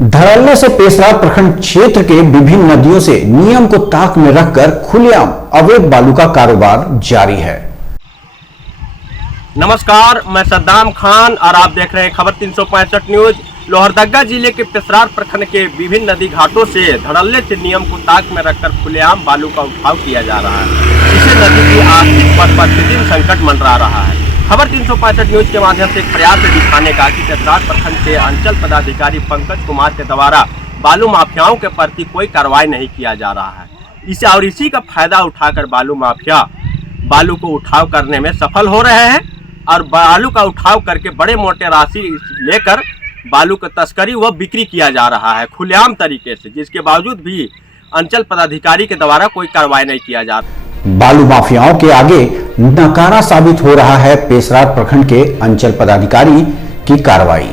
धड़ल्ले से पेशरार प्रखंड क्षेत्र के विभिन्न नदियों से नियम को ताक में रखकर खुलेआम अवैध बालू का कारोबार जारी है। नमस्कार, मैं सद्दाम खान और आप देख रहे हैं खबर 365 न्यूज। लोहरदगा जिले के पेशरार प्रखंड के विभिन्न नदी घाटों से धड़ल्ले से नियम को ताक में रखकर खुलेआम बालू का उठाव किया जा रहा है, जिससे नदी की आर्थिक पद पर प्रतिदिन संकट मंडरा रहा है। खबर 365 न्यूज के माध्यम से एक प्रयास है दिखाने का कि पेशरार प्रखंड के अंचल पदाधिकारी पंकज कुमार के द्वारा बालू माफियाओं के प्रति कोई कार्रवाई नहीं किया जा रहा है। इसी का फायदा उठाकर बालू माफिया बालू को उठाव करने में सफल हो रहे हैं और बालू का उठाव करके बड़े मोटे राशि लेकर बालू का तस्करी व बिक्री किया जा रहा है खुलेआम तरीके से, जिसके बावजूद भी अंचल पदाधिकारी के द्वारा कोई कार्रवाई नहीं किया जा रहा। बालू माफियाओं के आगे नकारा साबित हो रहा है पेशरार प्रखंड के अंचल पदाधिकारी की कार्रवाई।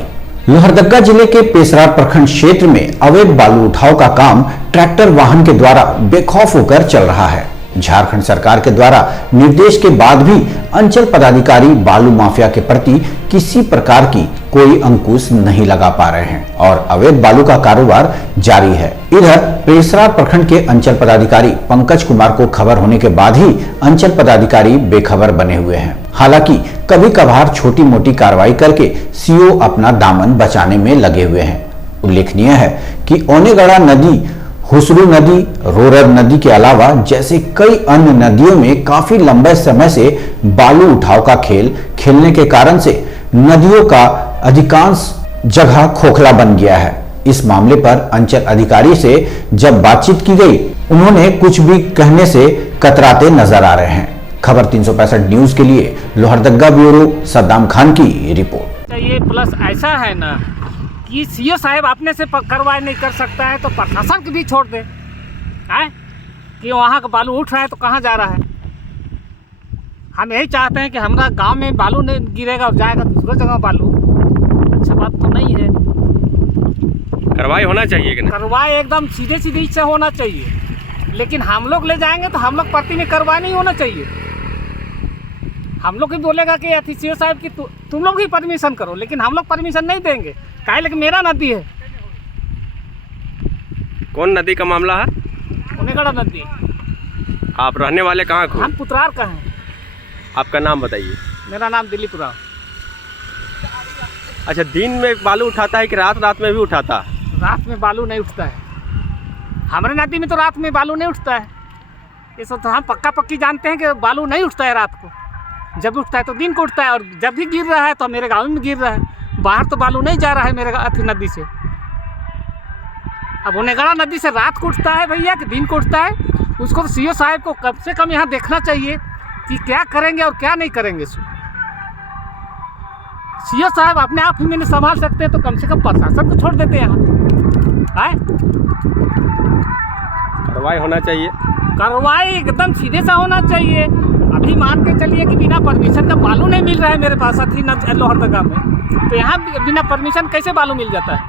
लोहरदगा जिले के पेशरार प्रखंड क्षेत्र में अवैध बालू उठाव का काम ट्रैक्टर वाहन के द्वारा बेखौफ होकर चल रहा है। झारखंड सरकार के द्वारा निर्देश के बाद भी अंचल पदाधिकारी बालू माफिया के प्रति किसी प्रकार की कोई अंकुश नहीं लगा पा रहे हैं और अवैध बालू का कारोबार जारी है। इधर पेशरार प्रखंड के अंचल पदाधिकारी पंकज कुमार को खबर होने के बाद ही अंचल पदाधिकारी बेखबर बने हुए हैं। हालांकि कभी कभार छोटी मोटी कार्रवाई करके सीओ अपना दामन बचाने में लगे हुए हैं। उल्लेखनीय है कि ओनेगड़ा नदी, हुसरू नदी, रोरर नदी के अलावा जैसे कई अन्य नदियों में काफी लंबे समय से बालू उठाव का खेल खेलने के कारण से नदियों का अधिकांश जगह खोखला बन गया है। इस मामले पर अंचल अधिकारी से जब बातचीत की गई, उन्होंने कुछ भी कहने से कतराते नजर आ रहे हैं। खबर 365 न्यूज के लिए लोहरदगा ब्यूरो सद्दाम खान की रिपोर्ट। ये प्लस ऐसा है ना कि सीओ साहब अपने से कार्रवाई नहीं कर सकता है तो प्रशासन को भी छोड़ दे है कि वहाँ का बालू उठ रहा है तो कहाँ जा रहा है। हम यही चाहते हैं कि हमारा गांव में बालू नहीं गिरेगा और जाएगा दूसरी जगह बालू। अच्छा बात तो नहीं है। कार्रवाई होना चाहिए कि नहीं? कार्रवाई एकदम सीधे से होना चाहिए, लेकिन हम लोग ले जाएंगे तो हम लोग प्रति में कार्रवाई नहीं होना चाहिए। हम लोग भी बोलेगा कि अति सीओ साहब की तुम लोग भी परमिशन करो, लेकिन हम लोग परमिशन नहीं देंगे। काहे लेकिन मेरा नदी है। कौन नदी का मामला है? ओनेगड़ा नदी। आप रहने वाले कहाँ को? हम पुत्रार का हैं। आपका नाम बताइए। मेरा नाम दिलीप राव। अच्छा, दिन में बालू उठाता है कि रात में भी उठाता है? रात में बालू नहीं उठता है। हमारे नदी में तो रात में बालू नहीं उठता है। ये सब तो हम पक्की जानते हैं कि बालू नहीं उठता है रात को। जब उठता है तो दिन को उठता है, और जब भी गिर रहा है तो मेरे गाँव में गिर रहा है। बाहर तो बालू नहीं जा रहा है मेरे अथी नदी से। अब ओनेगड़ा नदी से रात को उठता है भैया कि दिन को उठता है, उसको तो सीओ साहब को कम से कम यहाँ देखना चाहिए कि क्या करेंगे और क्या नहीं करेंगे। सीओ साहब अपने आप ही मैंने संभाल सकते हैं तो कम से कम प्रशासन को छोड़ देते हैं यहाँ। कार्रवाई होना चाहिए। कार्रवाई एकदम सीधे सा होना चाहिए। अभी मान के चलिए कि बिना परमिशन का बालू नहीं मिल रहा है मेरे पास अथी लोहरदगा में, तो यहाँ बिना परमिशन कैसे बालू मिल जाता है?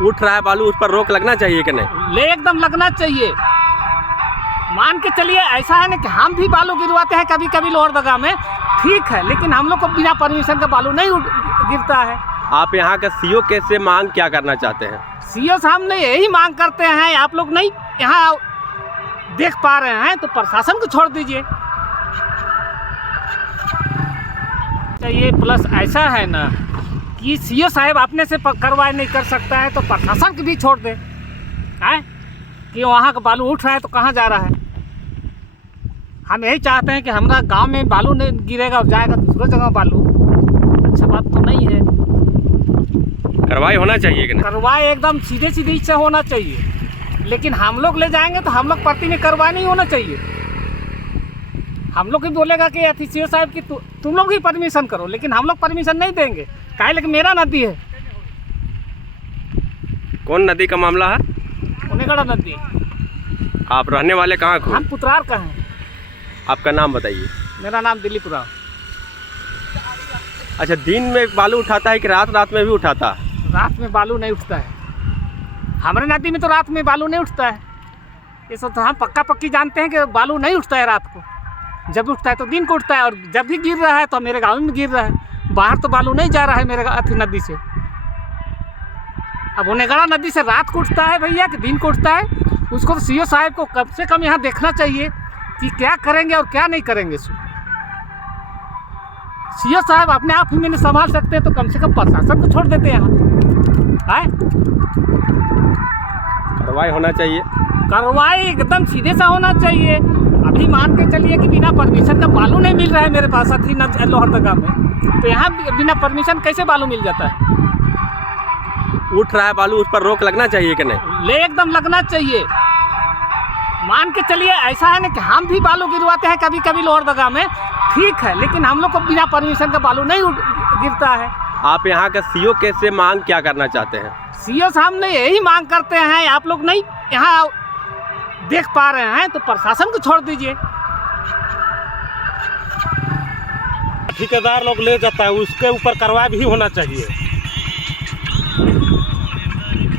उठ रहा है बालू, उस पर रोक लगना चाहिए कि नहीं? ले एकदम लगना चाहिए। मान के चलिए ऐसा है ना कि हम भी बालू गिरवाते हैं कभी कभी लोहरदगा में, ठीक है, लेकिन हम लोग को बिना परमिशन का बालू नहीं गिरता है। आप यहाँ का सीओ कैसे मांग क्या करना चाहते हैं? सीओ साहब ने यही मांग करते हैं, आप लोग नहीं यहाँ देख पा रहे हैं तो प्रशासन को छोड़ दीजिए। ये प्लस ऐसा है ना कि सीओ साहब अपने से कार्रवाई नहीं कर सकता है तो प्रशासन को भी छोड़ दे है कि वहाँ का बालू उठ रहा है तो कहाँ जा रहा है। हम यही चाहते हैं कि हमारा गांव में बालू नहीं गिरेगा और जाएगा दूसरी जगह बालू। अच्छा बात तो नहीं है। कार्रवाई होना चाहिए कि नहीं? कार्रवाई एकदम सीधे से होना चाहिए, लेकिन हम लोग ले जाएंगे तो हम लोग प्रति में कार्रवाई नहीं होना चाहिए। हम लोग भी बोलेगा कि अति सीओ साहब की तुम लोग भी परमिशन करो, लेकिन हम लोग परमिशन नहीं देंगे। काहे लेकिन मेरा नदी है। कौन नदी का मामला है? ओनेगड़ा नदी। आप रहने वाले कहाँ को? हम पुत्रार का हैं। आपका नाम बताइए। मेरा नाम दिलीप राव। अच्छा, दिन में बालू उठाता है कि रात में भी उठाता है? रात में बालू नहीं उठता है। हमारे नदी में तो रात में बालू नहीं उठता है। ये सब तो हम पक्की जानते हैं कि बालू नहीं उठता है रात को। जब उठता है तो दिन को उठता है, और जब भी गिर रहा है तो मेरे गाँव में गिर रहा है। बाहर तो बालू नहीं जा रहा है मेरे अथी नदी से। अब ओनेगड़ा नदी से रात को उठता है भैया कि दिन को उठता है, उसको तो सीओ साहब को कम से कम यहाँ देखना चाहिए कि क्या करेंगे और क्या नहीं करेंगे। सीओ साहब अपने आप ही मैंने संभाल सकते हैं तो कम से कम प्रशासन को छोड़ देते हैं यहाँ। कार्रवाई होना चाहिए, कार्रवाई एकदम सीधे सा होना चाहिए। अभी मान के चलिए कि बिना परमिशन का बालू नहीं मिल रहा है मेरे पास अथी लोहरदगा में, तो यहाँ बिना परमिशन कैसे बालू मिल जाता है? उठ रहा है बालू, उस पर रोक लगना चाहिए कि नहीं? ले एकदम लगना चाहिए। मान के चलिए ऐसा है ना कि हम भी बालू गिरवाते हैं कभी कभी लोहरदगा में, ठीक है, लेकिन हम लोग को बिना परमिशन का बालू नहीं गिरता है। आप यहाँ के सीओ के से मांग क्या करना चाहते हैं? सीओ साहब ने यही मांग करते हैं, आप लोग नहीं यहाँ देख पा रहे हैं तो प्रशासन को छोड़ दीजिए। ठेकेदार लोग ले जाता है, उसके ऊपर कार्रवाई भी होना चाहिए।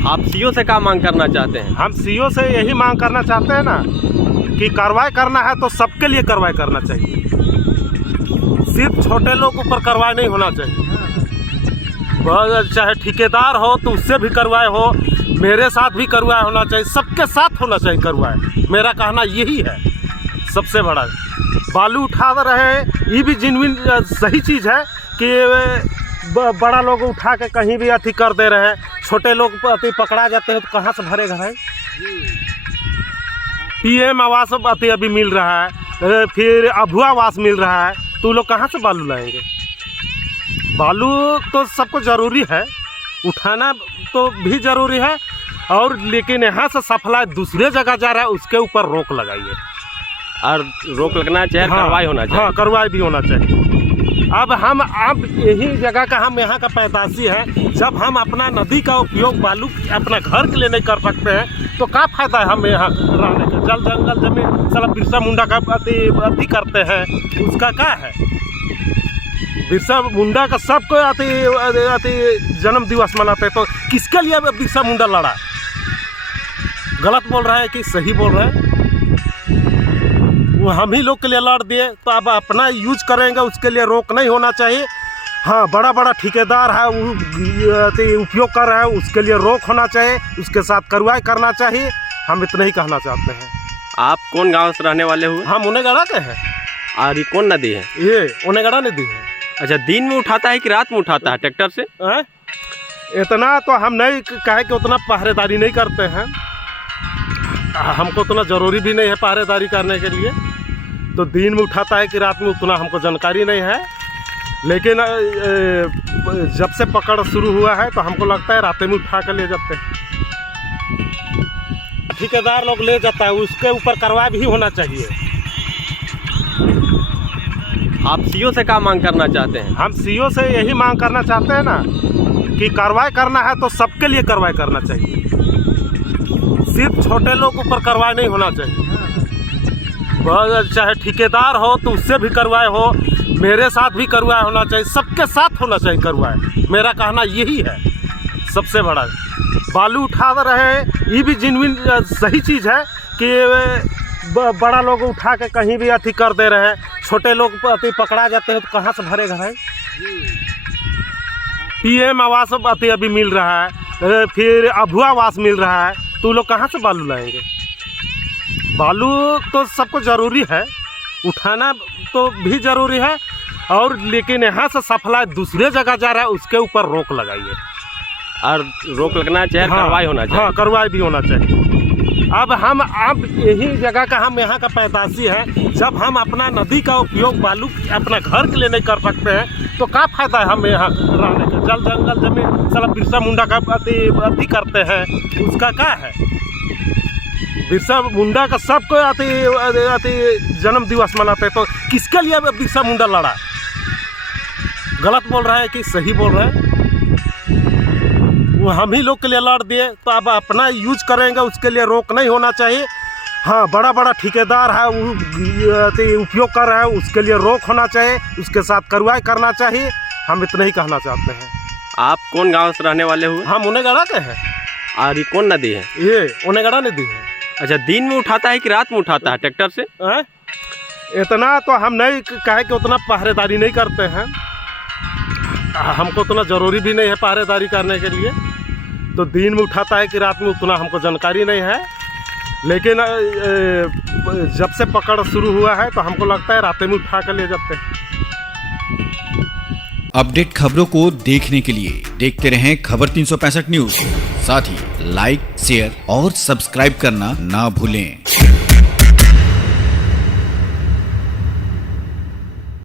आप सीओ से क्या मांग करना चाहते हैं? हम सीओ से यही मांग करना चाहते हैं ना कि कार्रवाई करना है तो सबके लिए कार्रवाई करना चाहिए, सिर्फ छोटे लोग ऊपर कार्रवाई नहीं होना चाहिए। चाहे ठेकेदार हो तो उससे भी कार्रवाई हो, मेरे साथ भी कार्रवाई होना चाहिए, सबके साथ होना चाहिए कार्रवाई। मेरा कहना यही है। सबसे बड़ा बालू उठा रहे, ये भी जेन्युइन सही चीज़ है कि बड़ा लोग उठा के कहीं भी अति कर दे रहे हैं, छोटे लोग अति पकड़ा जाते हैं तो कहाँ से भरेगा भाई? PM आवास अति अभी मिल रहा है, फिर अभुआ आवास मिल रहा है, तो लोग कहाँ से बालू लाएंगे? बालू तो सबको ज़रूरी है, उठाना तो भी ज़रूरी है, और लेकिन यहाँ से सप्लाई दूसरे जगह जा रहा है, उसके ऊपर रोक लगाइए। और रोक लगना चाहिए, कार्रवाई होना चाहिए। हाँ, कार्रवाई भी होना चाहिए। अब यही जगह का हम यहाँ का पैदाशी है, जब हम अपना नदी का उपयोग बालू अपना घर के लिए नहीं कर सकते हैं तो क्या फायदा है हमें यहाँ रहने का? जल जंगल जमीन साला बिरसा मुंडा का अति करते हैं, उसका क्या है? बिरसा मुंडा का सबको अति जन्म दिवस मनाते हैं, तो किसके लिए बिरसा मुंडा लड़ा? गलत बोल रहा है कि सही बोल रहा है? वो हम ही लोग के लिए लड़ दिए, तो अब अपना यूज करेंगे, उसके लिए रोक नहीं होना चाहिए। हाँ, बड़ा बड़ा ठेकेदार है वो उपयोग कर रहा है, उसके लिए रोक होना चाहिए, उसके साथ कार्रवाई करना चाहिए। हम इतना ही कहना चाहते हैं। आप कौन गांव से रहने वाले हुए? हम ओनेगड़ा के हैं। और ये कौन नदी है? ये ओनेगड़ा नदी है। अच्छा, दिन में उठाता है कि रात में उठाता है ट्रैक्टर से? इतना तो हम नहीं कहे कि उतना पहरेदारी नहीं करते हैं, हमको उतना ज़रूरी भी नहीं है पहरेदारी करने के लिए, तो दिन में उठाता है कि रात में उतना हमको जानकारी नहीं है। लेकिन जब से पकड़ शुरू हुआ है तो हमको लगता है रात में उठा कर ले जाते हैं। ठेकेदार लोग ले जाता है, उसके ऊपर कार्रवाई भी होना चाहिए। आप सीओ से क्या मांग करना चाहते हैं? हम सीओ से यही मांग करना चाहते हैं ना कि कार्रवाई करना है तो सबके लिए कार्रवाई करना चाहिए, सिर्फ छोटे लोग ऊपर कार्रवाई नहीं होना चाहिए। चाहे ठेकेदार हो तो उससे भी कार्रवाई हो, मेरे साथ भी कार्रवाई होना चाहिए, सबके साथ होना चाहिए कार्रवाई। मेरा कहना यही है। सबसे बड़ा बालू उठा रहे, ये भी जेन्युइन सही चीज़ है कि बड़ा लोग उठा के कहीं भी अति कर दे रहे हैं, छोटे लोग अति पकड़ा जाते हैं तो कहाँ से भरेगा भाई? PM आवास अति अभी मिल रहा है, फिर अभुआ आवास मिल रहा है, तो लोग कहाँ से बालू लाएंगे? बालू तो सबको ज़रूरी है, उठाना तो भी ज़रूरी है, और लेकिन यहाँ से सप्लाई दूसरे जगह जा रहा है, उसके ऊपर रोक लगाइए। और रोक लगना चाहिए, कार्रवाई होना चाहिए। हाँ, कार्रवाई भी होना चाहिए। अब यही जगह का हम यहाँ का पैदाशी है, जब हम अपना नदी का उपयोग बालू अपना घर के लिए नहीं कर सकते हैं तो क्या फायदा है हमें यहाँ रहने का? जल जंगल जमीन साला बिरसा मुंडा का अति करते हैं, उसका क्या है? बिरसा मुंडा का सबको अति जन्म दिवस मनाते हैं, तो किसके लिए बिरसा मुंडा लड़ा? गलत बोल रहा है कि सही बोल रहा है? वो हम ही लोग के लिए लड़ दिए, तो अब अपना यूज करेंगे, उसके लिए रोक नहीं होना चाहिए। हाँ, बड़ा बड़ा ठेकेदार है वो उपयोग कर रहा है, उसके लिए रोक होना चाहिए, उसके साथ कार्रवाई करना चाहिए। हम इतना ही कहना चाहते हैं। आप कौन गांव से रहने वाले हुए? हम ओनेगड़ा के हैं। और ये कौन नदी है? ये ओनेगड़ा नदी है। अच्छा, दिन में उठाता है कि रात में उठाता है ट्रैक्टर से? इतना तो हम नहीं कहे कि उतना पहरेदारी नहीं करते हैं, हमको उतना ज़रूरी भी नहीं है पहरेदारी करने के लिए, तो दिन में उठाता है कि रात में, उतना हमको जानकारी नहीं है। लेकिन जब से पकड़ शुरू हुआ है तो हमको लगता है रात में उठा कर ले जाते हैं। अपडेट खबरों को देखने के लिए देखते रहें खबर 365 न्यूज। साथ ही लाइक, शेयर और सब्सक्राइब करना ना भूलें।